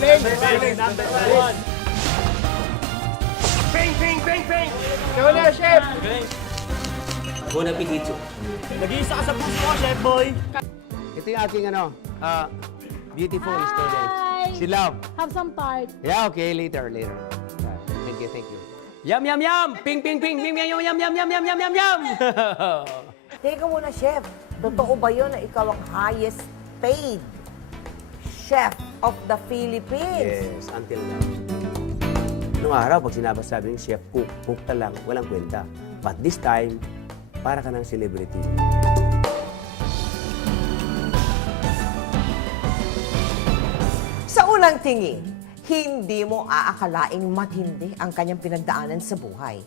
Number one. Ping, ping, ping, ping! Ikaw na, chef! Bon appetito. Nag-iisa ka sa puso ko, Chef Boy. Ito yung aking beautiful student. Hi. Si Love. Have some tart. Yeah, okay, later. Thank you. Yum, yum, yum! Ping, ping, ping, ping, yum, yum, yum, yum, yum, yum, yum, yum! Teka muna, Chef. Totoo ba yun na ikaw ang highest paid chef of the Philippines? Yes, until now. Noong araw, pag sinabi ng chef, cook ka lang, walang kwenta. But this time, para ka ng celebrity. Sa unang tingin, hindi mo aakalaing matindi ang kanyang pinagdaanan sa buhay.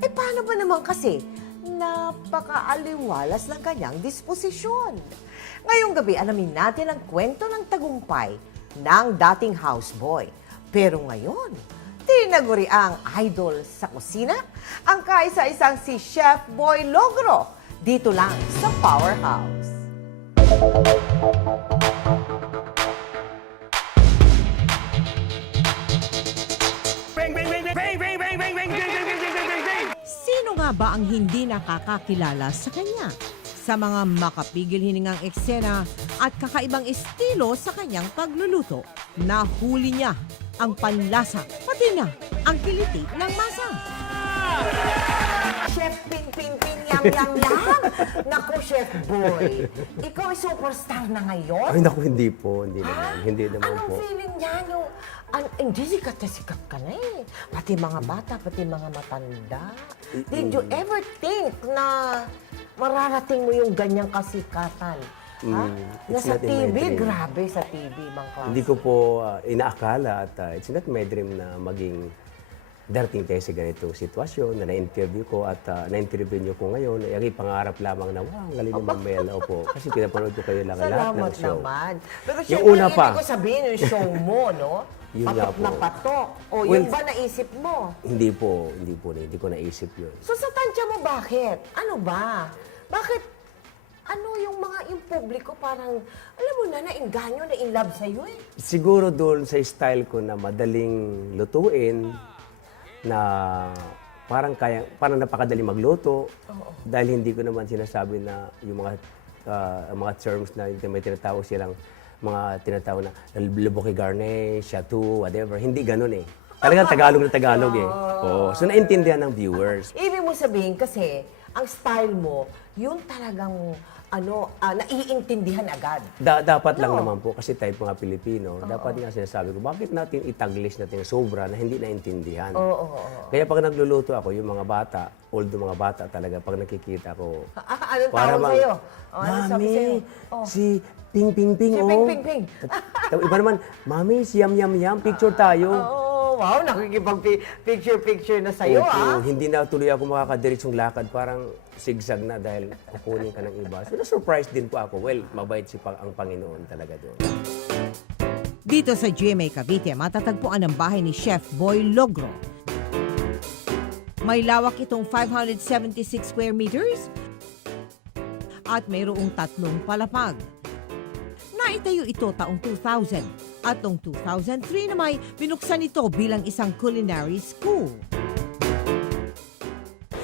Eh paano ba naman kasi napakaaliwalas ng kanyang disposisyon? Ngayong gabi, alamin natin ang kwento ng tagumpay ng dating houseboy. Pero ngayon, tinaguri ang idol sa kusina, ang kaisa-isang si Chef Boy Logro, dito lang sa Powerhouse. Ping, ping, ping, ping, ping, ping, ping, ping, ping, ping, ping, ping, ping, ping, ping. Sino nga ba ang hindi nakakakilala sa kanya? Sa mga makapigil hiningang eksena at kakaibang estilo sa kanyang pagluluto, nahuli niya ang panlasa, pati na ang kiliti ng masa. Chef Ping Ping Ping Yam Yam Yam! Naku, Chef Boy, ikaw ay superstar na ngayon? Ay, naku, hindi po. Hindi naman Anong po. feeling niya? Hindi sikat na sikat ka na eh. Pati mga bata, pati mga matanda. Did you ever think na mararating mo yung ganyang kasikatan? Ha? Na it's sa not in my TV, dream. grabe sa TV, ibang klase. Hindi ko po inaakala at it's not my dream na maging darating tayo sa ganitong sitwasyon na na-interview ko at na-interview niyo ko ngayon. Ay, pangarap lamang na, wow, ang galing ni Ma'am Mel. Opo, kasi pinapanood ko kayo lang lahat ng Salamat show. naman. Pero Yung syempre, una pa. hindi ko sabihin yung show mo, no? Yun nga Patok na po. patok. O, Well, yun ba naisip mo? Hindi ko naisip yun. So sa tansya mo, bakit? Ano ba? Bakit? Ano yung publiko parang, alam mo na, nainganyo, na-inlove sa'yo eh. Siguro doon sa style ko na madaling lutuin, na parang napakadali magluto. Dahil hindi ko naman sinasabi na yung mga terms na may tinatawag silang mga tinatawag na luboki garnish, chateau, whatever. Hindi ganun eh. Talagang Tagalog na Tagalog eh. Oo. So naintindihan ng viewers. Ibig mo sabihin kasi, ang style mo, yun talagang, naiintindihan agad. Dapat lang No. naman po, kasi type mga Pilipino, dapat nga sinasabi ko, bakit natin itaglish natin sobra na hindi naintindihan? Oo. Kaya pag nagluluto ako, yung mga bata, although mga bata talaga, pag nakikita ko, Anong tawag sa'yo? Ano sabi sa'yo? Mami, si Ping Ping Ping, Si oh. Ping Ping Ping. Iba naman, Mami, si Yam Yam Yam, picture tayo. Wow, nakikipag-picture na sa'yo, Opo, hindi na tuloy ako makakadiritsong lakad, parang zigzag na dahil kukunin ka ng iba. So, na-surprise din po ako. Well, mabait ang Panginoon talaga doon. Dito sa GMA Cavite, matatagpuan ang bahay ni Chef Boy Logro. May lawak itong 576 square meters at mayroong 3 palapag. Naitayo ito taong 2000 at noong 2003 na may binuksan ito bilang isang culinary school.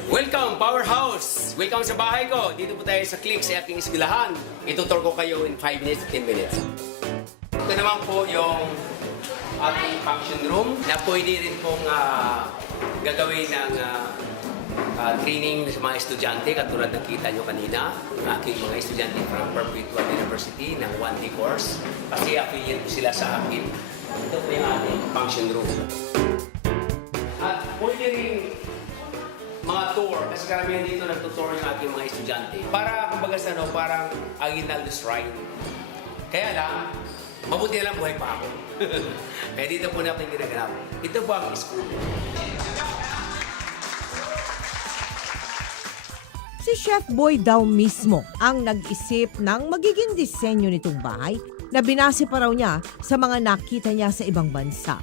Welcome, Powerhouse! Welcome sa bahay ko. Dito po tayo sa Click sa aking eskwelahan. Itutur ko kayo in 5 minutes to 10 minutes. Ito naman po yung ating function room na pwede rin pong gagawin ng training sa mga estudyante katulad ng kita nyo kanina. Yung aking mga estudyante from Perpetual University ng 1D course kasi affiliate po sila sa akin. Ito po yung ating function room. At pwede rin mga tour, kasi karamihan dito nagtutour yung aking mga estudyante. Para, kumbaga sa parang Aguinaldo's Ride. Kaya lang, mabuti na lang buhay pa ako. Kaya dito po natin ginaganap. Ito po ang school. Si Chef Boy daw mismo ang nag-isip ng magiging disenyo nitong bahay na binase pa raw niya sa mga nakita niya sa ibang bansa.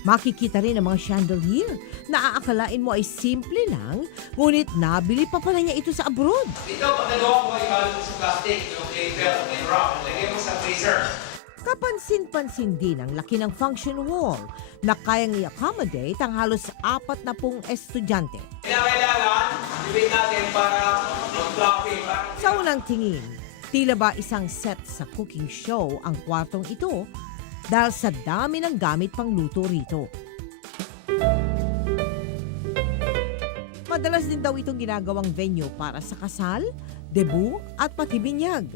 Makikita rin ang mga chandelier na aakalain mo ay simple lang, ngunit nabili pa pala niya ito sa abroad. Ito, pag nagawa ko ay sa plastic, yung paper, yung rock, lagyan mo sa freezer. Kapansin-pansin din ang laki ng function hall na kayang i-accommodate ang halos 40 estudyante. Kailangan, ibig natin para mag-flopping. Sa unang tingin, tila ba isang set sa cooking show ang kwartong ito dahil sa dami ng gamit pang luto rito. Madalas din daw itong ginagawang venue para sa kasal, debut at pati binyag.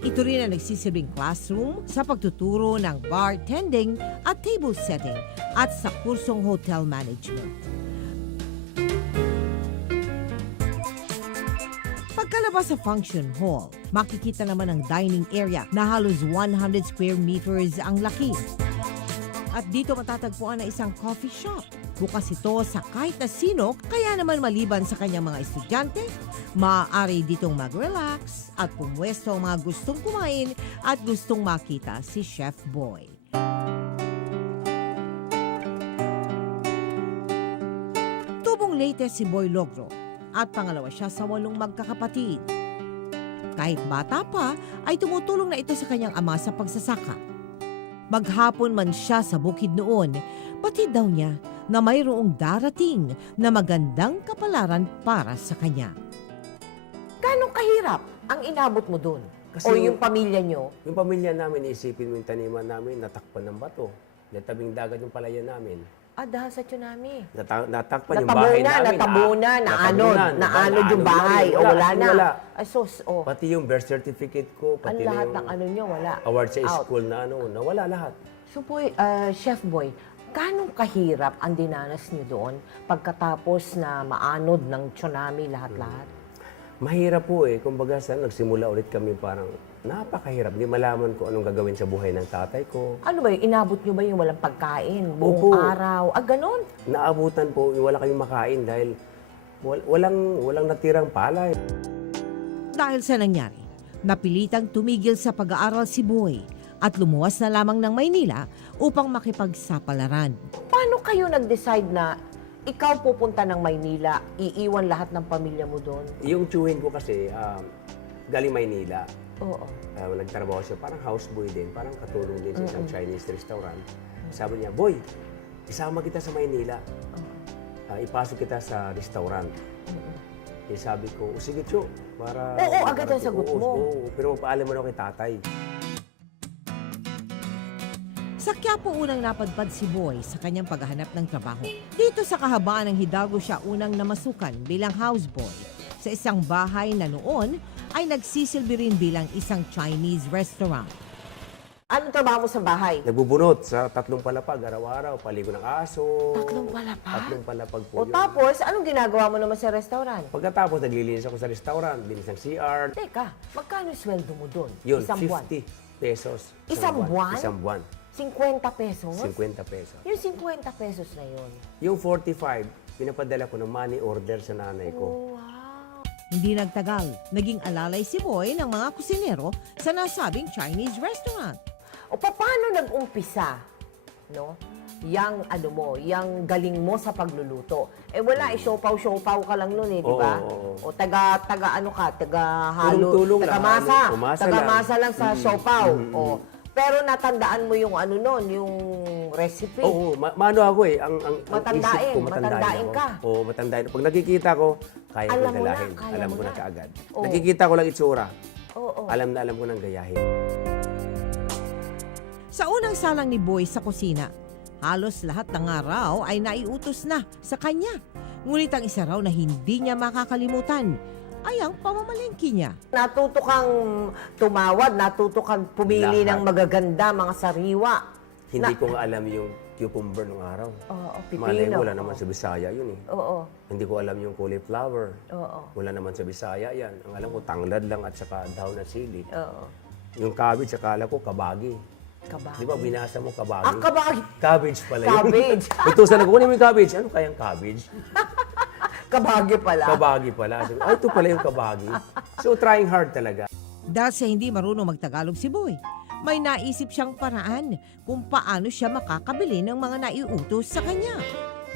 Ito rin ang nagsisilbing classroom sa pagtuturo ng bartending at table setting at sa kursong hotel management. Pagkalabas sa function hall, makikita naman ang dining area na halos 100 square meters ang laki. At dito matatagpuan na isang coffee shop. Bukas ito sa kahit na sino, kaya naman maliban sa kanyang mga estudyante, maaari ditong mag-relax at pumwesto ang mga gustong kumain at gustong makita si Chef Boy. Tubong Leyte si Boy Logro at pangalawa siya sa 8 magkakapatid. Kahit bata pa, ay tumutulong na ito sa kanyang ama sa pagsasaka. Maghapon man siya sa bukid noon, batid daw niya na mayroong darating na magandang kapalaran para sa kanya. Gano'ng kahirap ang inabot mo doon? Kasi O yung pamilya nyo? Yung pamilya namin, isipin mo yung taniman namin, natakpan ng bato. Natabing dagat yung palayan namin. Dahil sa tsunami. Natakpan yung bahay namin. Naanod yung bahay. O wala na. Wala. Ay, sus, o. Pati yung birth certificate ko, Ang pati lahat na ng ano nyo, wala. award sa Out. school na nawala lahat. So, boy, Chef Boy, gano'ng kahirap ang dinanas nyo doon pagkatapos na maanod ng tsunami lahat-lahat? Mahirap po eh. Kumbaga nagsimula ulit kami parang napakahirap. Hindi malaman ko anong gagawin sa buhay ng tatay ko. Ano ba yun? Inabot nyo ba yung walang pagkain? Buong Opo. araw? Ganon? Naabutan po, yung wala kayong makain dahil walang natirang palay. Dahil sa nangyari, napilitang tumigil sa pag-aaral si Boy at lumuwas na lamang ng Maynila upang makipagsapalaran. Paano kayo nag-decide na ikaw pupunta ng Maynila, iiwan lahat ng pamilya mo doon? Yung tiyuhin ko kasi, galing Maynila. Oo. Nagtrabaho siya, parang houseboy din, parang katulong din sa isang Chinese restaurant. Sabi niya, Boy, isama kita sa Maynila. Ipasok kita sa restaurant. Eh sabi ko, sige Tiyo, para... Oo, agad ang sagot mo. Oo, pero paalam mo na kay tatay. Sa Quiapo unang napadpad si Boy sa kanyang paghahanap ng trabaho. Dito sa kahabaan ng Hidalgo siya unang namasukan bilang houseboy sa isang bahay na noon ay nagsisilbi rin bilang isang Chinese restaurant. Anong trabaho mo sa bahay? Nagbubunot sa 3 palapag, araw-araw, paligo ng aso. 3 palapag? 3 palapag po O yun. tapos, anong ginagawa mo naman sa restaurant? Pagkatapos, naglilinis ako sa restaurant, linis ng CR. Teka, magkano yung sweldo mo doon? Yun, Isang 50 buwan? pesos. Isang buwan? Isang buwan. 50 pesos? 50 pesos. Yung 50 pesos na yun. Yung 45, pinapadala ko ng money order sa nanay ko. Wow! Hindi nagtagal, naging alalay si Boy ng mga kusinero sa nasabing Chinese restaurant. O paano nag-umpisa, no? Yang ano mo, yang galing mo sa pagluluto. Eh wala, siopaw-siopaw ka lang nun eh, di ba? Oo. O taga ano ka, taga halo, Tulong-tulong taga lang, masa, ano, umasa taga lang. masa lang sa siopaw. O, pero natandaan mo yung ano nun, yung recipe. Oo, mano ako eh. Ang Matandain, isip ko, matandain ako. ka. Oo, matandain. Pag nakikita ko, kaya ko Alam mo na, dalahin. kaya Alam mo ko na na. kaagad. Oo. Nakikita ko lang itsura. Oo. Alam ko nang gayahin. Sa unang salang ni Boy sa kusina, halos lahat ng araw ay naiutos na sa kanya. Ngunit ang isa raw na hindi niya makakalimutan ay ang pamamalengke niya. Natuto kang tumawad, natuto kang pumili Lahat. ng magaganda, mga sariwa. Hindi ko nga alam yung cucumber nung araw. Oo, Malay pipino. mo, wala naman sa Bisaya yun eh. Oo, Hindi ko alam yung cauliflower. oo, Wala naman sa Bisaya yan. Ang alam ko, tanglad lang at saka dahon na sili. oo. Yung cabbage, akala ko kabagi. Kabagi. Di ba, binasa mo kabagi? Ah, kabagi. Cabbage pala yun. Cabbage. Utusan ako, kunin mo yung cabbage. Ano kayang cabbage? Kabagi pala. Kabagi pala. Sabi, ay, ito pala yung kabagi. So, trying hard talaga. Dahil sa hindi marunong magtagalog si Boy, may naisip siyang paraan kung paano siya makakabili ng mga naiutos sa kanya.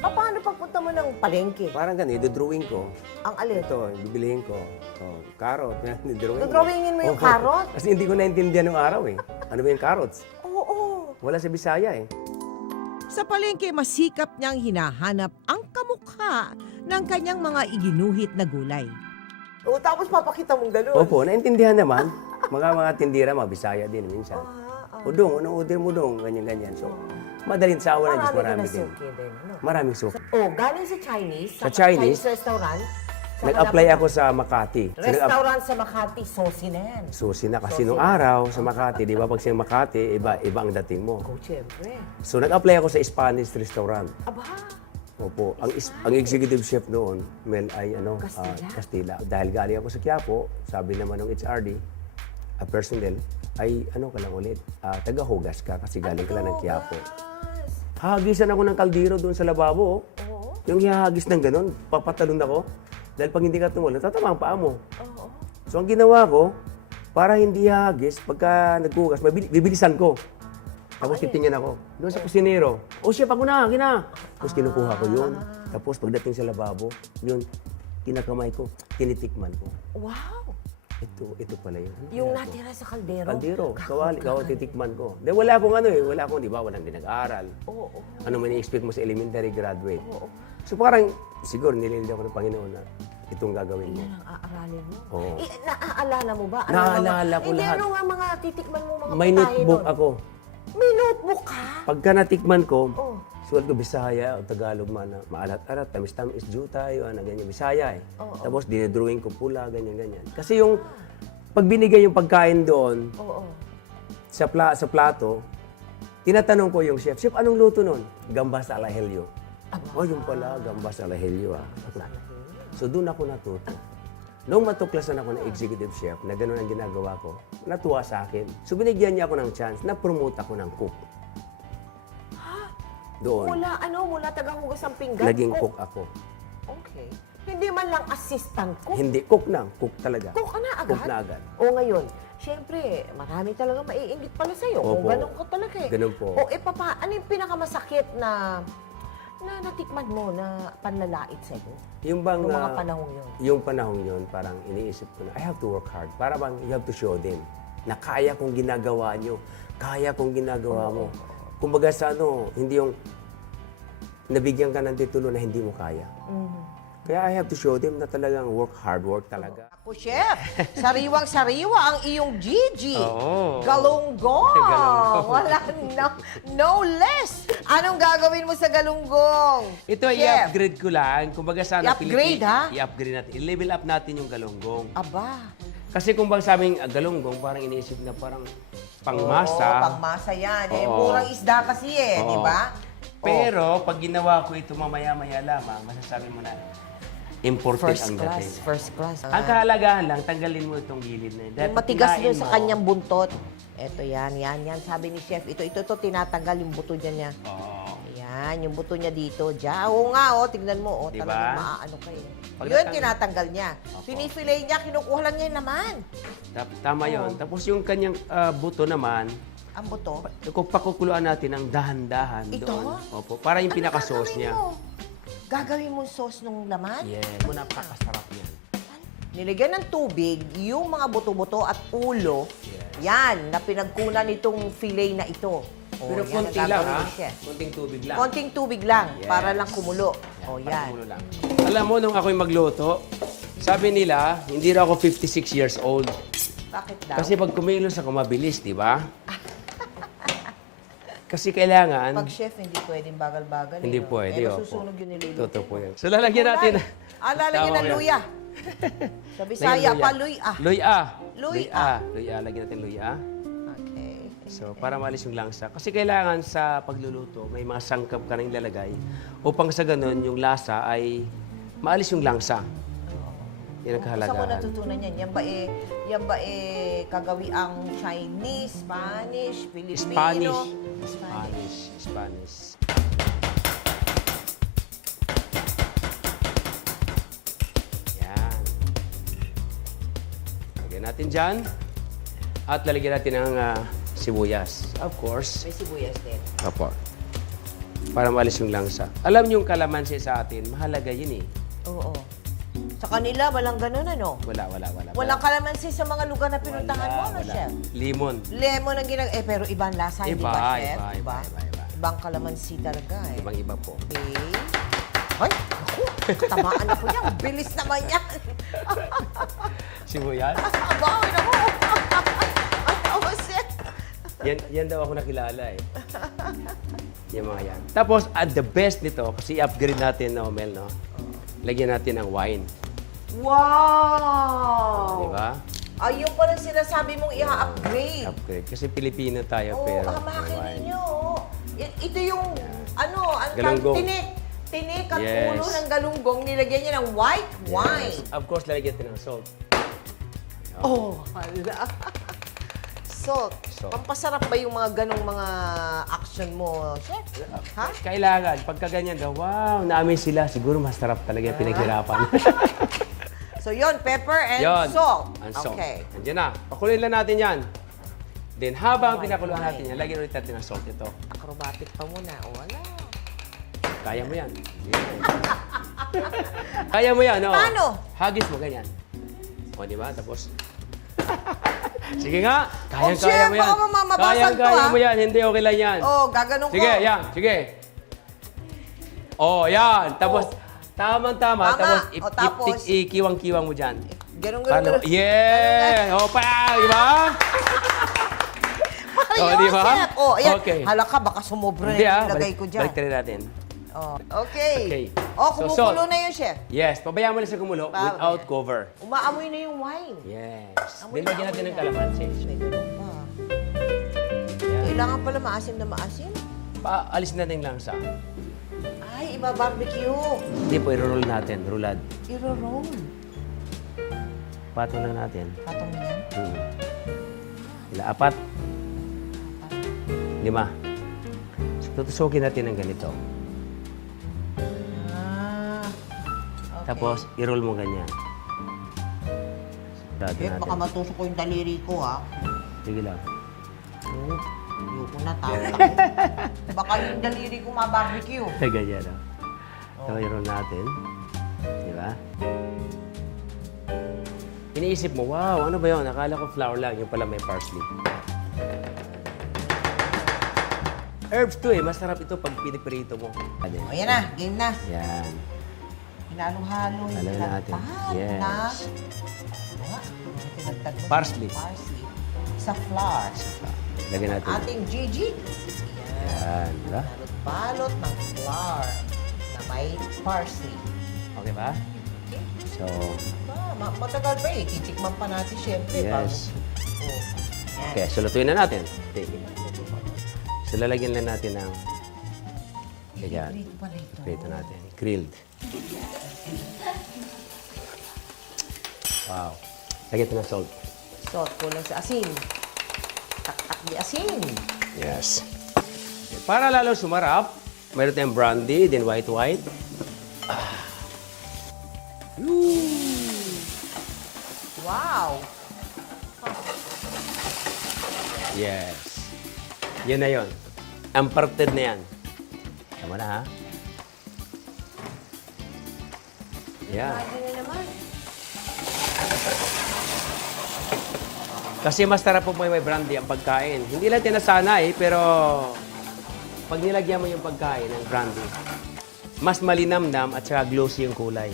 Paano pagpunta mo ng palengke? Parang ganito, drawing ko. Ang alin? Ito, bibilihin ko. Oh, carrot. Drawing Drawingin mo yung carrot? Kasi hindi ko naintindihan nung araw eh. Ano ba yung carrots? Oo. Wala sa Bisaya eh. Sa palengke, masikap niyang hinahanap ang kamukha ng kanyang mga iginuhit na gulay. O, tapos papakita mong ganun. Opo, naintindihan naman. Mga tindira, mga Bisaya din minsan. Udong, anong order mo dong? Ganyan-ganyan. So, madaling sa awa ng Diyos, marami din. suki din. Ano? Maraming suki. Oh, galing sa Chinese. Sa Chinese? restaurant. Nag-apply ako sa Makati. So, Restaurant sa Makati, sosi na yan. susi na kasi nung araw sa Makati, di ba pag sa Makati, iba ang dating mo. Oh, syempre. So nag-apply ako sa Spanish restaurant. Aba, Opo, ang executive chef noon, Mel, ay Castilla? Castilla. Dahil galing ako sa Quiapo, sabi naman ng HRD, personnel, ay ka lang ulit, taga-hugas ka kasi galing ka lang ng Quiapo. Hahagisan ako ng kaldero doon sa lababo. Oo. Yung hihagis ng ganun, papatalon ako. Dahil pag hindi ka tumulong, tatama ang paa mo. Oo. So ang ginawa ko, para hindi hahagis, pagka naghugas, bibilisan ko. Tapos titingin ako, doon sa kusinero. Oh, chef, ako na, kina. Tapos kinukuha ko yun. Tapos pagdating sa lababo, yun, kinakamay ko, tinitikman ko. Wow. Ito pala yun. Yung natira sa kaldero. Kaldero, kawali, titikman ko. Dahil wala akong wala akong, di ba, walang dinag-aral. Oo. Ano man i-expect mo sa elementary graduate. So parang, siguro nililid ako ng Panginoon na itong gagawin mo. Yan ang aaralin mo. Oo. Naaalala mo ba? Naaalala ko Hindi, lahat. ano nga mga titikman mo mga May putahe notebook nun? ako. May notebook ka? Pagka natikman ko, Oh. sulat ko Bisaya o Tagalog man na maalat-alat, tamis-tamis, due tayo, ganyan, Bisaya eh. Tapos dinedrawing ko pula, ganyan-ganyan. Kasi yung, pag binigay yung pagkain doon, Oo. sa plato, tinatanong ko yung chef, Chef, anong luto nun? Gambas ala helio. Oh, yung pala, gambas ala helio ah. So doon ako natuto. Nung matuklasan ako ng executive chef na gano'n ang ginagawa ko, natuwa sa akin. So binigyan niya ako ng chance na promote ako ng cook. Doon. Mula tagahugas ang pinggan. Naging cook ako. Okay. Hindi man lang assistant cook. Hindi, cook na. Cook talaga. Cook ka na agad? Cook na agad. O ngayon, syempre, marami talaga maiinggit pala sa'yo. Kung Opo. ganun ka talaga eh. Ganun po. O ano yung pinakamasakit na natikman mo na panlalait sa'yo? Yung bang... Yung mga panahong yun. Yung panahong yun, parang iniisip ko na, I have to work hard. Para bang you have to show them na kaya kong ginagawa nyo. Kaya kong ginagawa mo. Kumbaga sa hindi yung nabigyan ka ng titulo na hindi mo kaya. Kaya I have to show them na talagang work hard, work talaga. Ako, chef, sariwang-sariwa ang iyong Gigi. Oo. Galunggong. Galunggong. Wala, no less. Anong gagawin mo sa galunggong? Ito ay Chef? i-upgrade ko lang. Kumbaga sana I-upgrade, ha? I-upgrade natin. I-level up natin yung galunggong. Aba. Kasi kung bang sabing galunggong, parang iniisip na parang pangmasa. Oo, pangmasa yan. Eh, Oo. murang isda kasi eh, Oo. di ba? Pero pag ginawa ko ito mamaya-maya lamang, masasabi mo na imported ang dating. First class. Ang kahalagahan lang, tanggalin mo itong gilid na yun. Dahil Yung matigas kinain doon sa mo- kanyang buntot. Eto yan. Sabi ni chef, ito, tinatanggal yung buto niya. Oo. Yan, yung buto niya dito. Diyan. Oo nga, tignan mo. Diba? Talagang maaano kayo. Pag Yun, natanggal- tinatanggal niya. Opo. Pinifilay niya, kinukuha lang niya yung laman. Tama yon. Tapos yung kanyang buto naman, Ang buto. kung pakukuluan natin ng dahan-dahan Ito? doon. Opo, para yung Ano pinaka-sauce gagawin niya. mo? Gagawin mo sauce nung laman? Yes. Napakasarap yan. Nilagyan ng tubig, yung mga buto-buto at ulo, yan, na pinagkunan nitong fillet na ito. O, Pero yan konti ang lang gagawin ha. ni chef. Konting tubig lang. Konting tubig lang, Yes. para lang kumulo. O, Parang yan. ulo lang. Alam mo, nung ako'y magluto, sabi nila, hindi raw ako 56 years old. Bakit daw? Kasi pag kumilos ako, mabilis, di ba? Kasi kailangan, Pag chef, hindi pwedeng bagal-bagal. hindi no? pwede. Eh, opo. masusunog yung niluluto. Totoo po yan. So lalagyan natin. Lalagyan Tama ng po yan. luya. Sa Bisaya pa, luya. Luya. Luya. Luya. Lagyan natin luya. Okay. So, para malis yung langsa. Kasi kailangan sa pagluluto, may mga sangkap ka na ilalagay upang sa ganun, yung lasa ay maalis yung langsa. Yan ang Saan mo kahalagahan. natutunan yan? Yan ba kagawi ang Chinese, Spanish, Filipino? Spanish. Yan. Lagyan natin dyan. At lalagyan natin ng sibuyas. Of course. May sibuyas din. Opo. Para maalis yung langsa. Alam niyo yung kalamansi sa atin, mahalaga yun eh. Oo. Sa kanila, walang ganun, ano? Wala. Walang kalamansi sa mga lugar na pinuntahan mo, no, Chef? Lemon. Lemon ang pero ibang lasa, di ba, Chef? Iba. Ibang kalamansi talaga, eh. Ibang-iba po. Okay. Ay, naku, katamaan ako yan. Bilis naman yan. Sibuyas? Abaw, naku. Ano, Chef? Yan daw ako nakilala eh. Yung mga yan. Tapos, at the best nito, kasi i-upgrade natin, no, Mel, no? Lagyan natin ng wine. Wow! Di ba? Ayun pa rin sinasabi mong i-upgrade. Upgrade. Kasi Pilipino tayo, Oo, pero hamakin wine. ninyo. Ito yung, ano, ang Galunggong. tinik. Tinik at Yes. ulo ng galunggong, nilagyan niya ng white wine. Yes. Of course, lalagyan natin ng salt. Oh, hala. Salt. Salt. Pampasarap ba yung mga ganong mga action mo, Chef? Ha? Kailangan, pagka ganyan daw, wow, naamin sila. Siguro masarap talaga yung pinaghirapan. So yon, pepper and Yon. salt. And salt. Okay. Andiyan na. Pakuloyin lang natin yan. Then, habang Wine, pinakuluan wine. natin yan, lagyan ulit natin ng salt ito. Acrobatic pa muna. O, wala. Kaya mo yan. Yan. Kaya mo yan, no? Paano? Hagis mo, ganyan. O, di ba? Tapos, sige nga. Oh, Kaya Chef, mo yan. baka mamabasag to, Kaya ah. mo yan. Hindi, okay lang yan. Oh, gaganon ko. Sige, yan. Sige. Oh, yan. Tapos, tamang-tama. Tama. Tapos, O, tapos? ikiwang-kiwang mo dyan. Ganun, Paano? ganun. Yeah! O, pa! Di ba? Ayun, Oh, di ba? Chef. Oh, ayan. Okay. Hala ka, baka sumobra Hindi, na yung ilagay ko dyan. Balik tayo natin. Oh, okay. Okay. Oh, So, kumukulo salt. na yun, Chef. Yes, pabayaan mo lang siya kumulo Bawal without yan. cover. Umaamoy na yung wine. Yes. Amoy Then, na, lagyan natin amoy ng na. kalamansi. May ganun pa. Yan. Kailangan pala maasim na maasim. Alisin natin lang sa. Ay, iba barbecue. Hindi po, i-roll natin. Rulad. Iro-roll. Patong lang natin. Patong mo yan. Ila, 4. 5. So, tutusukin natin ng ganito. Ah, okay. Tapos, i-roll mo ganyan. Dati Eh, baka natin. matusok ko yung daliri ko, ha? Sige lang. Oh, ayoko na, tatak. Baka yung daliri ko mabarbecue. Ganyan, no? So, i-roll natin. Di ba? Iniisip mo, wow, ano ba yun? Akala ko flour lang. Yung pala may parsley. Herbs to eh. Masarap ito pag piniprito mo. O, yan na. Game na. Yan. Hinalo-halo yung Halo natin. pinagpad Yes. na... Ano nga? Yung pinagpad mo. Parsley. Parsley. Sa flour. Lagyan natin. Ating Gigi. Yan. Yan. Diba? Balot ng flour na may parsley. Okay ba? So, Matagal pa eh. Titikman pa natin syempre. yes. Oh. Yan. Okay, so lutuin na natin. Okay. So, lalagyan lang natin ng ganyan. Prito pala ito. Prito natin. Grilled. Wow. Lagyan ito ng salt. Salt, kulang sa asin. Tak-tak di asin. Yes. Okay, para lalo sumarap, mayroon tayong brandy, then white. Wow! Yes. Yan na yun. Unparted na yan. Tama na, ha? Yan. Imagine na naman. Kasi mas sarap po may brandy ang pagkain. Hindi lang tinasanay, pero pag nilagyan mo yung pagkain ng brandy, mas malinamnam at saka glossy yung kulay.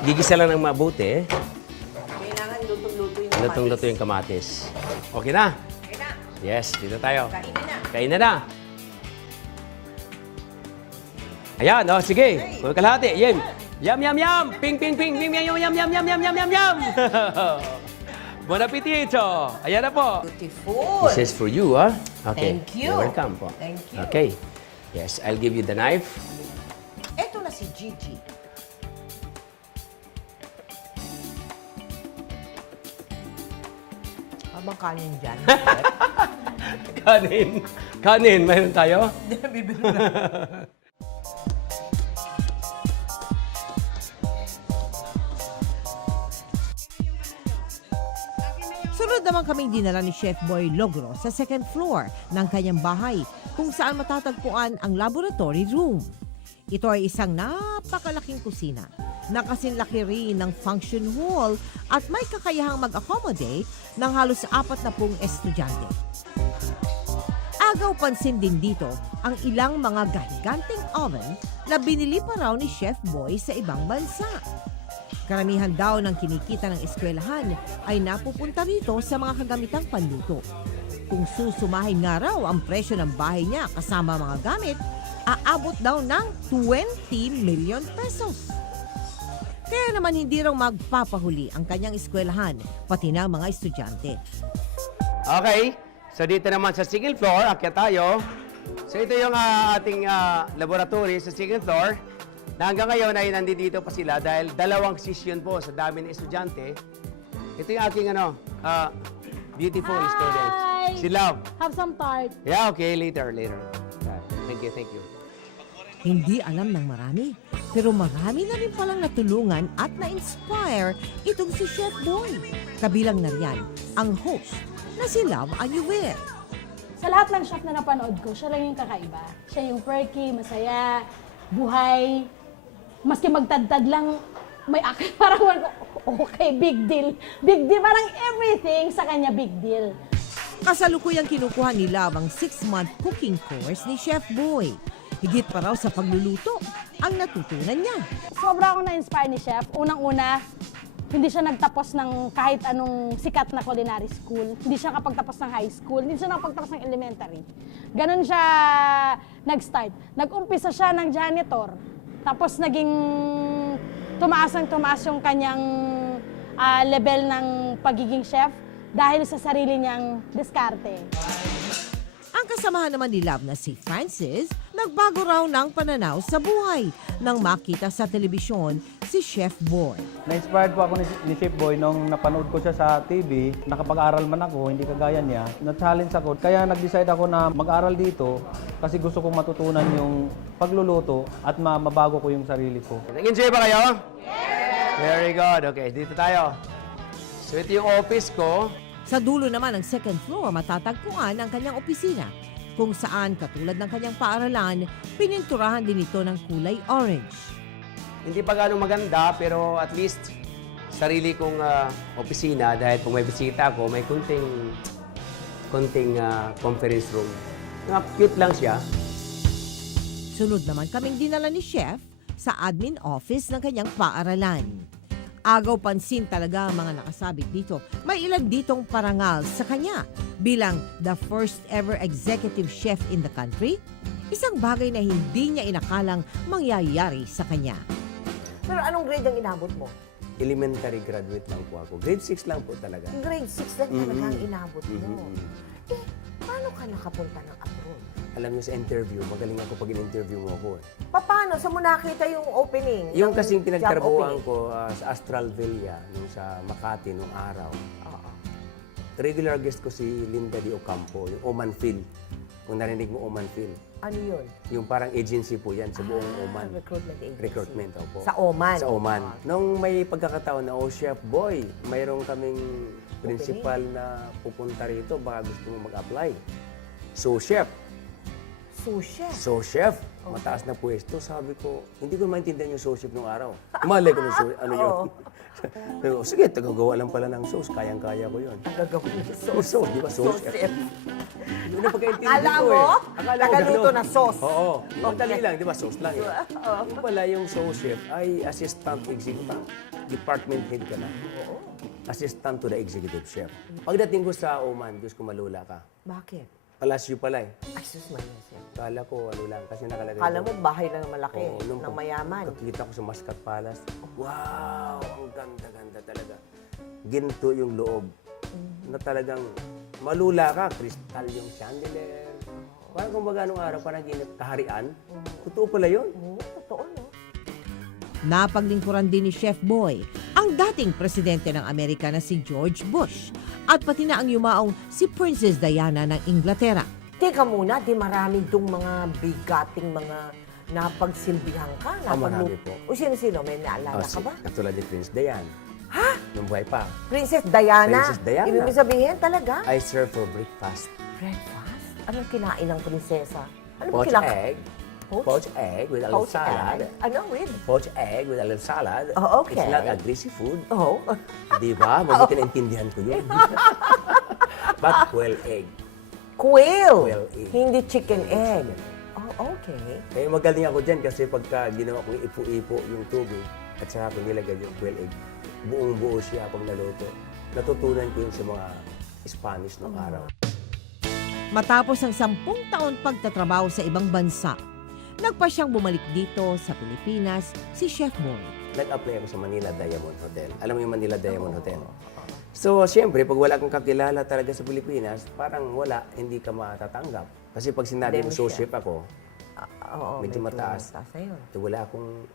Gigisa lang ng mabuti, Kailangan lutong-luto yung lutong-luto yung kamatis. Okay na? Okay na. Yes, dito tayo. Kainin na. Kain na na. Ayan, oh, sige. Kung kalahati, yum. Yum. Ping. Yum. Bon appetito. Ayan na po. Beautiful. This is for you, ah. Okay. Thank you. You're welcome po. Thank you. Okay. Yes, I'll give you the knife. Ito na si Gigi. Habang kanin dyan. Kanin. Mayroon tayo? Bibili na. Sunod naman kaming dinala ni Chef Boy Logro sa second floor ng kanyang bahay kung saan matatagpuan ang laboratory room. Ito ay isang napakalaking kusina na kasinlaki rin ng function hall at may kakayahang mag-accommodate ng halos 40 estudyante. Agaw pansin din dito ang ilang mga giganteng oven na binili pa raw ni Chef Boy sa ibang bansa. Karamihan daw ng kinikita ng eskwelahan ay napupunta rito sa mga kagamitang panluto. Kung susumahin nga raw ang presyo ng bahay niya kasama mga gamit, aabot daw ng 20 million pesos. Kaya naman hindi raw magpapahuli ang kanyang eskwelahan, pati na mga estudyante. Okay, so dito naman sa second floor, akyat tayo. So ito yung ating laboratory sa second floor. Na hanggang ngayon ay nandito pa sila dahil 2 session po sa dami ng estudyante. Ito yung aking beautiful students. Si Love. Have some tart. Yeah, okay, later. Thank you. Hindi alam ng marami, pero marami na rin palang natulungan at na-inspire itong si Chef Boy. Kabilang na riyan ang host na si Love Anyuver. Sa lahat ng chef na napanood ko, siya lang yung kakaiba. Siya yung perky, masaya, buhay. Maski magtadtad lang, may akin parang okay, big deal. Big deal, parang everything sa kanya big deal. Kasalukuyang kinukuha ni Love ang 6-month cooking course ni Chef Boy. Higit pa raw sa pagluluto ang natutunan niya. Sobra akong na-inspire ni Chef. Unang-una, hindi siya nagtapos ng kahit anong sikat na culinary school. Hindi siya kapagtapos ng high school. Hindi siya nakapagtapos ng elementary. Ganon siya nag-start. Nag-umpisa siya ng janitor. Tapos naging tumaas yung kanyang level ng pagiging chef dahil sa sarili niyang diskarte. Ang kasamahan naman ni Love na si Francis, nagbago raw ng pananaw sa buhay nang makita sa telebisyon si Chef Boy. Na-inspired po ako ni Chef Boy nung napanood ko siya sa TV. Nakapag-aral man ako, hindi kagaya niya. Na-challenge ako. Kaya nag-decide ako na mag-aral dito kasi gusto kong matutunan yung pagluluto at mabago ko yung sarili ko. Nag-enjoy ba kayo? Yes! Very good. Okay, dito tayo. So ito yung office ko. Sa dulo naman ng second floor, matatagpuan ang kanyang opisina, kung saan katulad ng kanyang paaralan, pininturahan din ito ng kulay orange. Hindi pa gaano maganda, pero at least sarili kong opisina dahil kung may bisita ako, may kunting conference room. Cute lang siya. Sunod naman kaming dinala ni Chef sa admin office ng kanyang paaralan. Agaw pansin talaga ang mga nakasabit dito. May ilan ditong parangal sa kanya bilang the first ever executive chef in the country. Isang bagay na hindi niya inakalang mangyayari sa kanya. Pero anong grade ang inabot mo? Elementary graduate lang po ako. Grade 6 lang po talaga. Grade 6 lang talaga ang inabot mo. Eh, paano ka nakapunta ng abroad? Alam niyo sa interview, magaling ako pag in-interview mo ako. Paano? Saan mo nakita yung opening? Yung ng kasing job pinagtrabuhan opening? ko sa Astral Villa, nung sa Makati nung araw. Oo. Regular guest ko si Linda Di Ocampo, yung Oman Phil. Kung narinig mo Oman Phil. Ano yun? Yung parang agency po yan sa buong Oman. Recruitment agency. Recruitment, opo. Sa Oman? Sa Oman. Nung may pagkakataon na, Chef Boy, mayroong kaming principal na pupunta rito, baka gusto mo mag-apply. So, Chef, chef, mataas na pwesto. Sabi ko, hindi ko maintindihan yung chef nung araw. Malay ko nung ano yun. Pero, sige, tagagawa lang pala ng sauce. Kayang-kaya ko yun. Gagawin yung Sauce, di ba? Sauce. chef. Yun ang pagkaintindi Akala ko mo, eh. Akala ko nagaluto ganun. na sauce. Oo. Madali lang, di ba? Sauce lang eh. Yung pala yung sauce chef ay assistant executive. Department head ka na. Assistant to the executive chef. Pagdating ko sa Oman, Diyos ko malula ka. Bakit? Palasyo pala eh. Ay, sus, Maria, chef. Kala ko ano lang, kasi nakalagay. Akala mo, doon. bahay lang malaki, Oo, nung ng mayaman. Kakita ko sa Muscat Palace. Wow! Ang ganda-ganda talaga. Ginto yung loob. Na talagang malula ka. Kristal yung chandelier. Parang kumbaga nung araw, parang kaharian. Totoo pala yun. Oo, totoo, no? Napaglingkuran din ni Chef Boy ang dating presidente ng Amerika na si George Bush at pati na ang yumaong si Princess Diana ng Inglaterra. Teka muna, di marami dong mga bigating mga napagsilbihan ka. Marami po. O sino-sino? May naalala ka ba? Katulad ni Prince Diane. Ha? Nung buhay pa. Princess Diana? Princess Diana. Ibig mo sabihin talaga? I serve for breakfast. Breakfast? Anong kinain ng prinsesa? Ano ba Poached kinakain? egg, Poached egg with a little Poached salad. egg? Ano with? Poached egg with a little salad. Oh, okay. It's not a greasy food. Oh. Di ba? Mabuti naintindihan ko yun. But quail egg. Quail. Quail egg. Hindi chicken egg. Oh, okay. Kaya magaling ako dyan kasi pagka ginawa kong ipo-ipo yung tubig at saka ko nilagay yung quail egg, buong-buo siya pag naluto. Natutunan ko yun sa mga Spanish noong araw. Matapos ang 10 taon pagtatrabaho sa ibang bansa, nagpa siyang bumalik dito sa Pilipinas si Chef Boy. Nag-apply ako sa Manila Diamond Hotel. Alam mo yung Manila Diamond Hotel? So, siyempre, pag wala kang kakilala talaga sa Pilipinas, parang wala, hindi ka matatanggap. Kasi pag sinabi mo sous chef ako, Oo, medyo mataas. na yun. Wala akong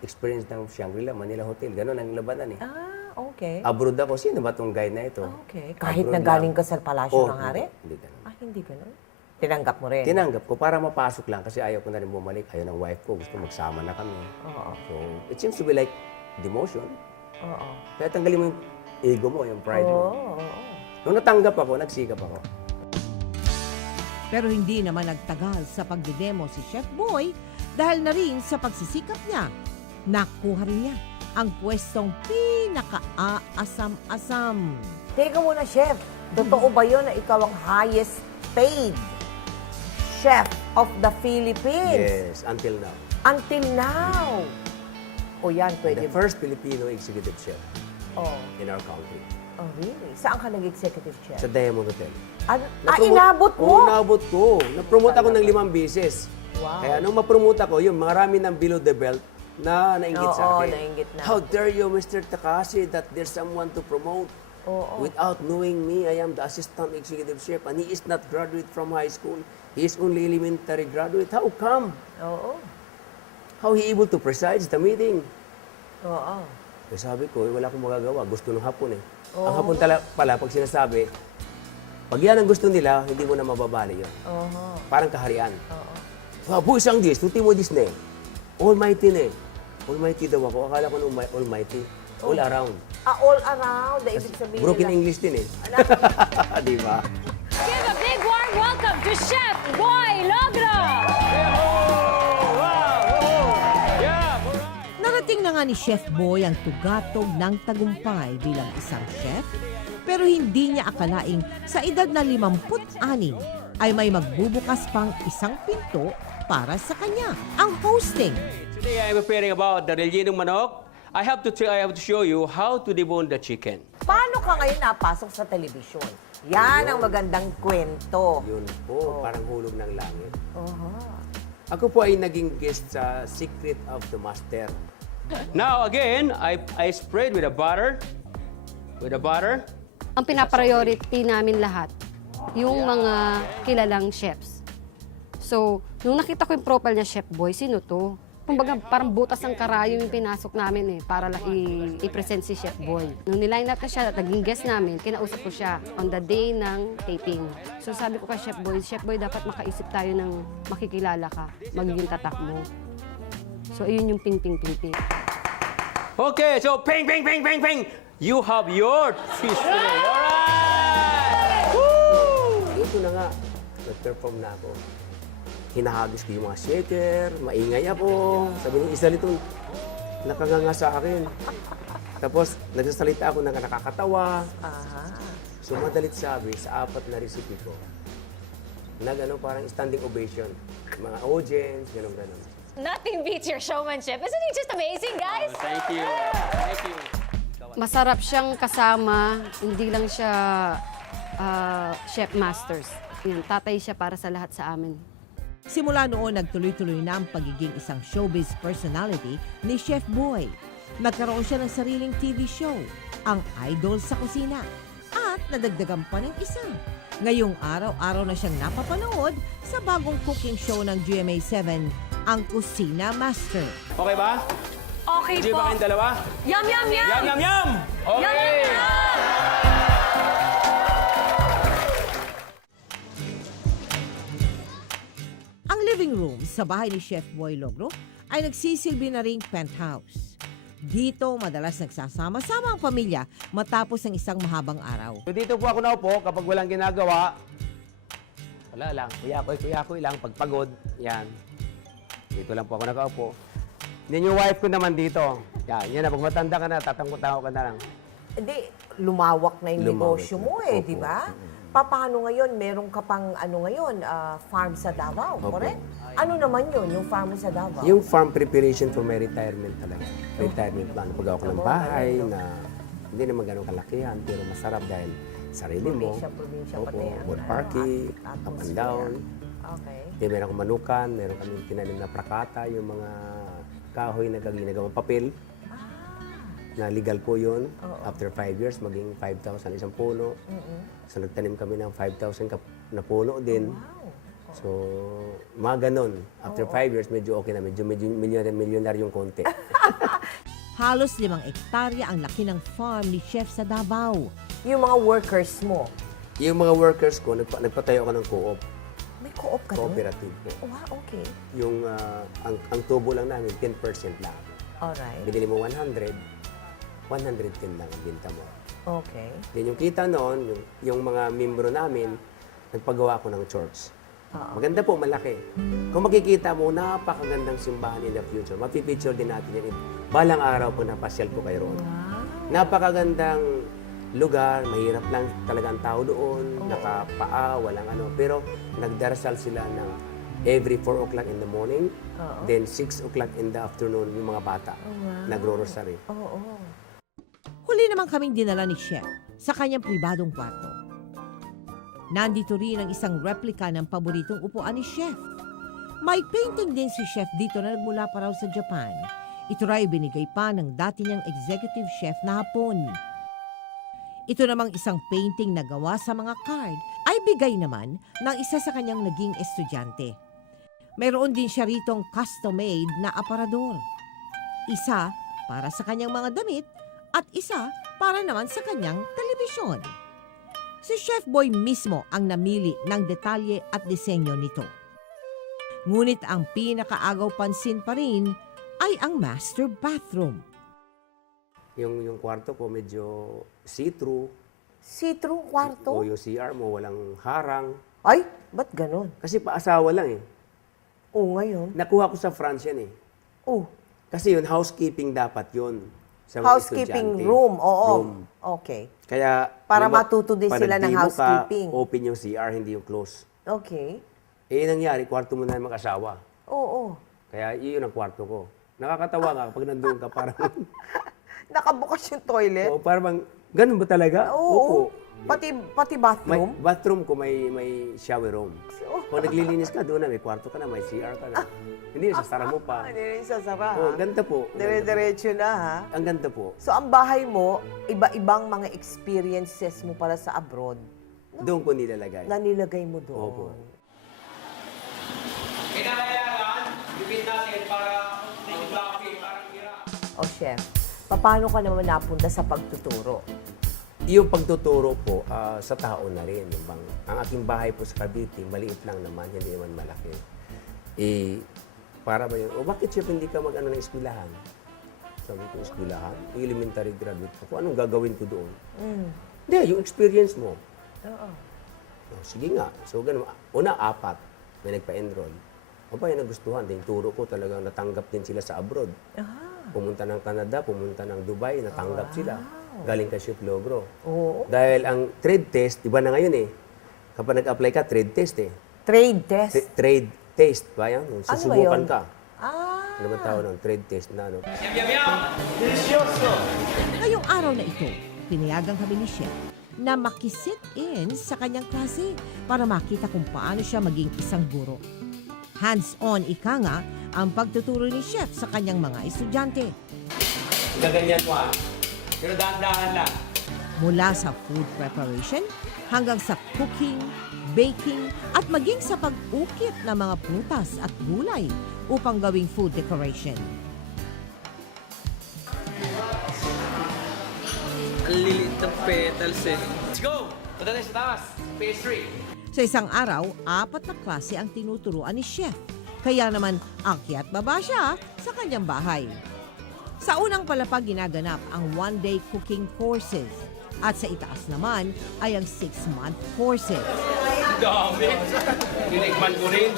experience ng Shangri-La, Manila Hotel. Ganon ang labanan eh. Okay. Abroad ako, sino ba tong guy na ito? Okay. Kahit Abroad na galing lang. ka sa Palasyo ng Hari? Hindi ganun. Hindi ganun. Tinanggap mo rin? Tinanggap ko para mapasok lang kasi ayaw ko na rin bumalik. Ayaw ng wife ko, gusto magsama na kami. Oo. So, it seems to be like demotion. Oo. Kaya tanggalin mo yung ego mo, yung pride mo. Oo. Nung natanggap ako, nagsikap ako. Pero hindi naman nagtagal sa pagdedemo si Chef Boy dahil na rin sa pagsisikap niya. Nakuha rin niya ang pwestong pinaka-aasam-asam. Teka muna, Chef. Totoo ba yun na ikaw ang highest paid chef of the Philippines? Yes, until now. Until now. O yan, pwede The first Filipino executive chef Oh. in our country. Oh, really? Saan ka nag-executive chef? Sa Diamond Hotel. Inabot mo? Oo, inabot ko. Na-promote ako ng 5 beses. Wow. Kaya nung ma-promote ako, yung marami ng below the belt na nainggit sa Oo, akin. nainggit na. How dare you, Mr. Takashi, that there's someone to promote? Oo. Without knowing me, I am the assistant executive chef and he is not graduate from high school. He is only elementary graduate. How come? Oo. How he able to preside the meeting? Oo. Eh, sabi ko, wala akong magagawa. Gusto ng hapon eh. Ang hapon pala, pag sinasabi, pag yan ang gusto nila, hindi mo na mababali yun. Oo. Parang kaharian. Who isang Diyos, tuti mo Diyos na eh. Almighty na eh. Almighty daw ako. Akala ko nung Almighty. All around. All around. Na ibig sabihin Broken nila. English din eh. Di ba? Give a big warm welcome to Chef Boy Logro! Narating na nga ni Chef Boy ang tugatog ng tagumpay bilang isang chef, pero hindi niya akalaing sa edad na 56 ay may magbubukas pang isang pinto para sa kanya, ang hosting. Today I am preparing about the rellenong manok. I have to show you how to debone the chicken. Paano ka ngayon napasok sa telebisyon? Yan ang magandang kwento. Yun po, parang hulog ng langit. Oho. Ako po ay naging guest sa Secret of the Master. Now again, I spread with a butter. With a butter. Ang pinapriority namin lahat, yung mga kilalang chefs. So, nung nakita ko yung profile niya, Chef Boy, sino to? Kumbaga, parang butas ng karayo yung pinasok namin para lang i-present si Chef Boy. Nung niline up na siya at naging guest namin, kinausap ko siya on the day ng taping. So sabi ko kay Chef Boy, dapat makaisip tayo ng makikilala ka, magiging tatak mo. So, ayun yung ping-ping-ping-ping. Okay, so ping, ping, ping, ping, ping. You have your fish fillet. Alright! Woo! Ito na nga, nag-perform na ako. Hinahagis ko yung mga shaker, maingay ako. Sabi niya, isa nito, nakanganga sa akin. Tapos, nagsasalita ako na nakakatawa. So, madalit sabi, sa 4 na recipe ko, parang standing ovation. Mga audience, gano'n-gano'n. Nothing beats your showmanship. Isn't he just amazing, guys? Thank you. Thank you. Masarap siyang kasama, hindi lang siya chef masters. Yan, tatay siya para sa lahat sa amin. Simula noon, nagtuloy-tuloy na ang pagiging isang showbiz personality ni Chef Boy. Nagkaroon siya ng sariling TV show, ang Idol sa Kusina. At nadagdagan pa ng isa. Ngayong araw-araw na siyang napapanood sa bagong cooking show ng GMA7, ang Kusina Master. Okay ba? Okay Enjoy po. ba kayong dalawa? Yum, yum, yum! Yum, yum, yum! Okay! Yum, yum, yum! Ang living room sa bahay ni Chef Boy Logro ay nagsisilbi na ring penthouse. Dito madalas nagsasama-sama ang pamilya matapos ang isang mahabang araw. So, dito po ako naupo kapag walang ginagawa. Wala lang, kuya-kuy lang, pagpagod, yan. Dito lang po ako nakaupo. Then yung wife ko naman dito. Yan na, pag matanda ka na, tatangko-tangko ka na lang. Hindi, lumawak na yung Lumawak negosyo na. mo eh, Opo. di ba? Paano ngayon? Meron ka pang farm sa Davao, Opo. correct? Ano naman yun, yung farm sa Davao? Yung farm preparation for my retirement talaga. Retirement plan. Pag ako ng bahay na hindi naman ganun kalakihan, pero masarap dahil sarili mo. Probinsya, Opo, pati ang wood parking, up and atmosphere. down. Okay. Then meron akong manukan, meron kaming tinanim na prakata, yung mga kahoy na ginagawang papel. Na legal po yun. After 5 years, maging 5,000 isang puno. So nagtanim kami ng 5,000 na puno din. So, mga ganun. After 5 years, medyo okay na. Medyo milyonaryong konti. Halos 5 ektarya ang laki ng farm ni Chef sa Davao. Yung mga workers mo, Yung mga workers ko, nagpatayo ako ng co-op. may co-op ka doon? Cooperative po. Wow, okay. Yung, ang tubo lang namin, 10% lang. Alright. Binili mo 100, 110 lang ang binta mo. Okay. Then yung kita noon, yung mga membro namin, nagpagawa ko ng church. Maganda po, malaki. Kung makikita mo, napakagandang simbahan in the future. Mapipicture din natin yan. Balang araw po napasyal po kayo roon. Napakagandang lugar, mahirap lang talaga ang tao doon, nakapaa, walang ano. Pero nagdarasal sila ng every 4 o'clock in the morning, then 6 o'clock in the afternoon, yung mga bata, nagro-rosary. Huli naman kaming dinala ni Chef sa kanyang pribadong kwarto. Nandito rin ang isang replika ng paboritong upuan ni Chef. May painting din si Chef dito na nagmula pa raw sa Japan. Ito raw binigay pa ng dati niyang executive chef na Hapon. Ito namang isang painting na gawa sa mga card ay bigay naman ng isa sa kanyang naging estudyante. Mayroon din siya ritong custom-made na aparador. Isa para sa kanyang mga damit at isa para naman sa kanyang telebisyon. Si Chef Boy mismo ang namili ng detalye at disenyo nito. Ngunit ang pinakaagaw pansin pa rin ay ang master bathroom. Yung kwarto ko medyo see-through. See-through kwarto? O yung CR mo, walang harang. Ay, ba't ganun? Kasi paasawa lang eh. Ngayon. Nakuha ko sa France yan eh. Kasi yun, housekeeping dapat yun. Sa mga Housekeeping estudyante. room, oo. Room. Okay. Kaya, Para yung matuto din pag sila ng nagdemo housekeeping. Ka, open yung CR, hindi yung close. Okay. Nangyari, kwarto mo na yung mag-asawa. Oo. Kaya yun ang kwarto ko. Nakakatawa nga pag nandoon ka parang, Nakabukas yung toilet? parang, ganun ba talaga? Oo. Pati May bathroom? bathroom ko, may shower room. Kung naglilinis ka doon na, may kwarto ka na, may CR ka na. Hindi, sasara mo pa. Hindi rin sasara, Oh, ha? ganda po. Dire-diretso na, ha? Ang ganda po. So, ang bahay mo, iba-ibang mga experiences mo pala sa abroad Doon ko nilalagay. na nilagay mo doon. Opo. Kinakailangan, gawin natin para mag-blocky, parang hirap. Chef, paano ka naman napunta sa pagtuturo? Yung pagtuturo po sa tao na rin. Yung bang, ang aking bahay po sa Cavite, maliit lang naman, hindi naman malaki. Para ba yun? Bakit chef hindi ka mag-ano ng eskwelahan? Sabi ko, eskwelahan? Elementary graduate ako. Anong gagawin ko doon? Hindi, yung experience mo. Sige nga. So, ganun. Una, 4. May nagpa-enroll. Yung nagustuhan. Yung turo ko talagang natanggap din sila sa abroad. Pumunta ng Canada, pumunta ng Dubai, natanggap sila. Galing kay Chef Logro. Dahil ang trade test, iba na ngayon eh. Kapag nag-apply ka, trade test eh. Trade test? Trade test ba yan? Susubukan yun? ka. Ano ba tawag nun? Trade test na ano? Ngayong araw na ito, pinayagan kami ni Chef na makisit in sa kanyang klase para makita kung paano siya maging isang guro. Hands-on ika nga ang pagtuturo ni Chef sa kanyang mga estudyante. Gaganyan mo pero dahan-dahan lang. Mula sa food preparation hanggang sa cooking, baking at maging sa pag-ukit ng mga prutas at gulay upang gawing food decoration. Ang lilit ng petals eh. Let's go! Punta tayo sa taas. Pastry. Sa isang araw, 4 na klase ang tinuturuan ni Chef. Kaya naman, akyat baba siya sa kanyang bahay. Sa unang palapag ginaganap ang 1-day cooking courses. At sa itaas naman ay ang 6-month courses. Dami. Tinikman ko rin.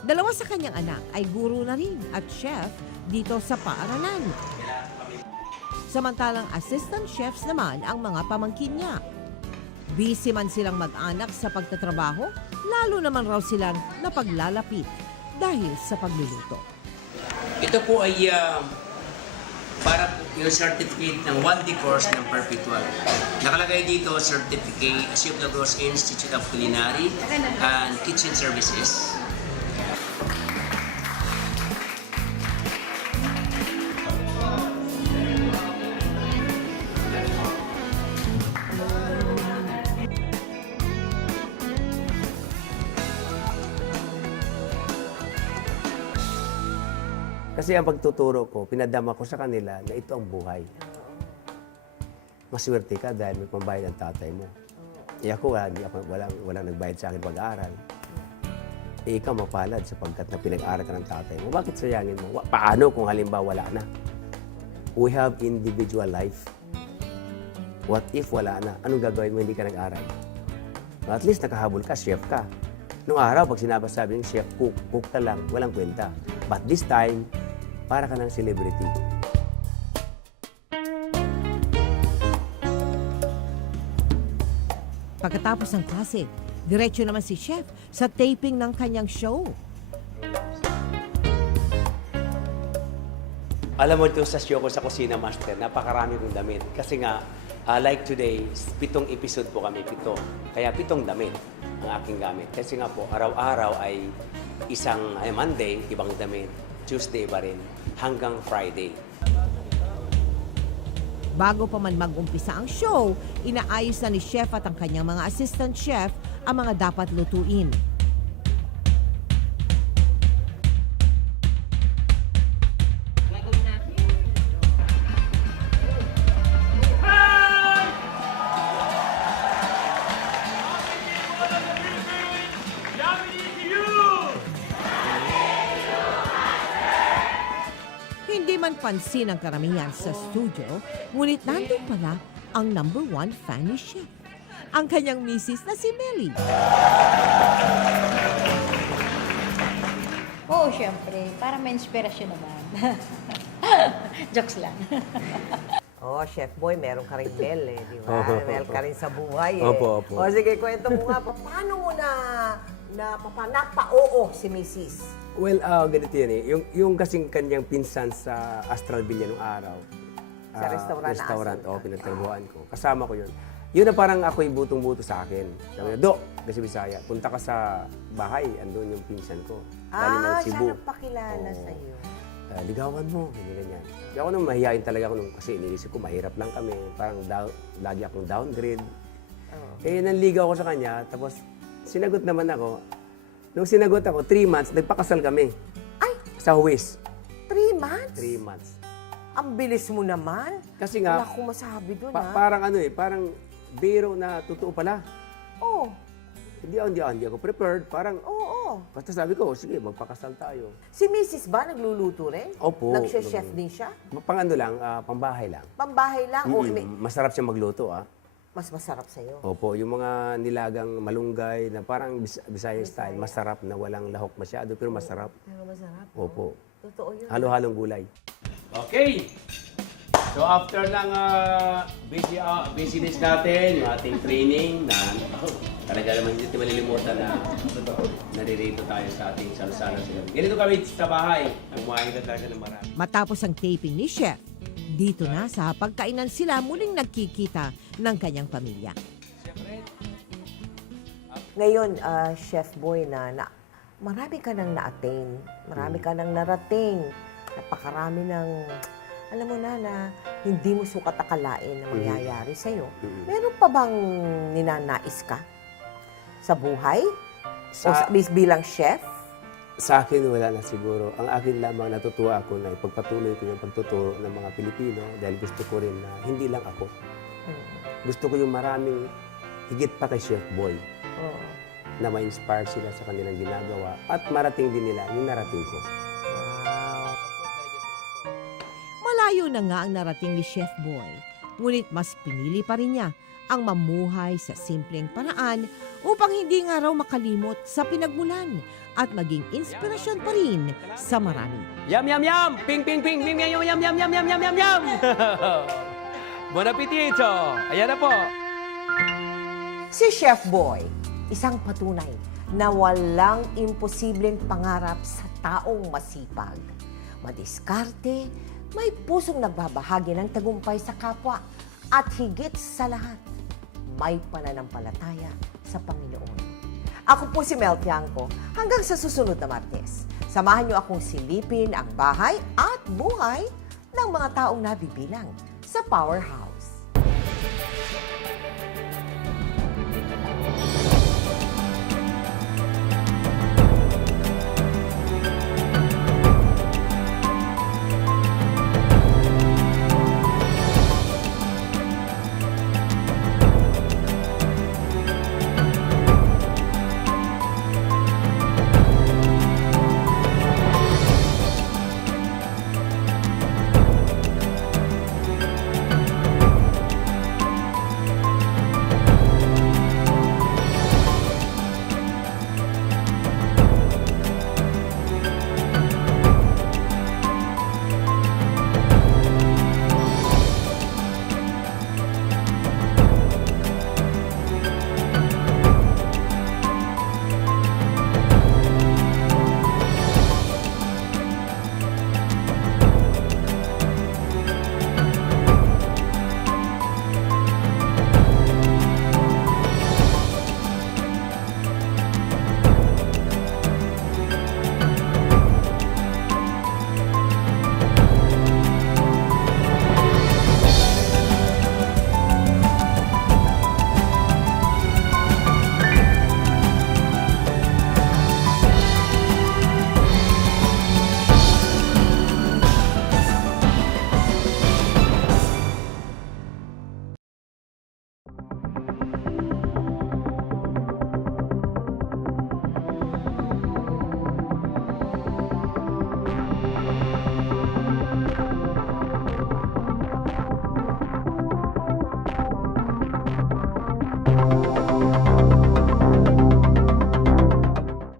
Dalawa sa kanyang anak ay guro na rin at chef dito sa paaralan. Samantalang assistant chefs naman ang mga pamangkin niya. Busy man silang mag-anak sa pagtatrabaho, lalo naman raw silang napaglalapit dahil sa pagluluto. Ito po ay para po yung certificate ng 1D course ng Perpetual. Nakalagay dito, certificate, Chef Lagros Institute of Culinary and Kitchen Services. Kasi ang pagtuturo ko, pinadama ko sa kanila na ito ang buhay. Maswerte ka dahil may pambayad ang tatay mo. Ako, walang nagbayad sa akin pag-aaral. Ikaw mapalad sapagkat na pinag-aaral ka ng tatay mo. Bakit sayangin mo? Paano kung halimbawa wala na? We have individual life. What if wala na? Anong gagawin mo hindi ka nag-aral? At least nakahabol ka, chef ka. Nung araw, pag sinasabi ng chef, cook ka lang, walang kwenta. But this time, para ka ng celebrity. Pagkatapos ng klase, diretso naman si chef sa taping ng kanyang show. Alam mo ito sa show ko sa Kusina Master, napakarami kong damit. Kasi nga, like today, 7 episode po kami, 7. Kaya 7 damit ang aking gamit. Kasi nga po, araw-araw ay isang Monday, ibang damit. Tuesday pa rin, hanggang Friday. Bago pa man mag-umpisa ang show, inaayos na ni chef at ang kanyang mga assistant chef ang mga dapat lutuin. Hindi man pansin ang karamihan sa studio, ngunit nandun pala ang number 1 fan ni chef, ang kanyang misis na si Melly. Oo, syempre. Para may inspirasyon naman. Jokes lang. Oh, Chef Boy, meron ka rin Mel di ba? Mel ka rin sa buhay Opo. O sige, kwento mo nga, paano mo napa-oo si Mrs.? Well, ganito yan eh. Yung kasing kanyang pinsan sa Astral Villa nung araw. Sa restaurant na Restaurant, Astral. pinagtrabuhan ko. Kasama ko yun. Yun na parang ako yung butong-buto sa akin. Sabi niya, kasi Bisaya, punta ka sa bahay, andun yung pinsan ko. Galing ng Cebu. Siya nagpakilala Oo. sa'yo. Ligawan mo, ganyan. Di ako nung mahihayin talaga ako nung, kasi iniisip ko mahirap lang kami. Parang lagi akong downgrade. Eh, nanligaw ako sa kanya, tapos sinagot naman ako. Nung sinagot ako, 3 months, nagpakasal kami. Ay! Sa Huwis. 3 months? 3 months. Ang bilis mo naman. Kasi nga, Wala akong masabi doon, parang parang biro na totoo pala. Oo. Hindi ako prepared. Parang, Oo. basta sabi ko, sige, magpakasal tayo. Si Mrs. ba nagluluto rin? Opo. Nag-chef din siya? Pang lang, pambahay lang. Pambahay lang? O Masarap siya magluto, mas masarap sa'yo? Opo, yung mga nilagang malunggay na parang Bisaya style, masarap na walang lahok masyado, pero masarap. Pero masarap. Opo. Totoo yun. Halo-halong gulay. Okay. So after ng busyness natin, yung ating training na talaga naman hindi malilimutan na naririto tayo sa ating salusalan sila. Ganito kami sa bahay. Kumain na talaga ng marami. Matapos ang taping ni chef, dito na sa pagkainan sila muling nagkikita ng kanyang pamilya. Ngayon, Chef Boy, marami ka nang na-attain. Marami ka nang narating. Napakarami ng, alam mo na hindi mo sukat akalain na mangyayari sa'yo. Meron pa bang ninanais ka sa buhay? Bilang chef? Sa akin, wala na siguro. Ang akin lamang natutuwa ako na ipagpatuloy ko yung pagtuturo ng mga Pilipino dahil gusto ko rin na hindi lang ako. Gusto ko yung maraming higit pa kay Chef Boy na ma-inspire sila sa kanilang ginagawa at marating din nila yung narating ko. Malayo na nga ang narating ni Chef Boy. Ngunit mas pinili pa rin niya ang mamuhay sa simpleng paraan upang hindi nga raw makalimot sa pinagmulan at maging inspirasyon pa rin sa marami. Yum, yum, yum! Ping, ping, ping, ping, yum, yum, yum, yum, yum, yum, yum, yum! Bon appetito! Ayan na po. Si Chef Boy, isang patunay na walang imposibleng pangarap sa taong masipag. Madiskarte, may pusong nagbabahagi ng tagumpay sa kapwa at higit sa lahat, may pananampalataya sa Panginoon. Ako po si Mel Tiangco. Hanggang sa susunod na Martes, samahan niyo akong silipin ang bahay at buhay ng mga taong nabibilang sa Powerhouse.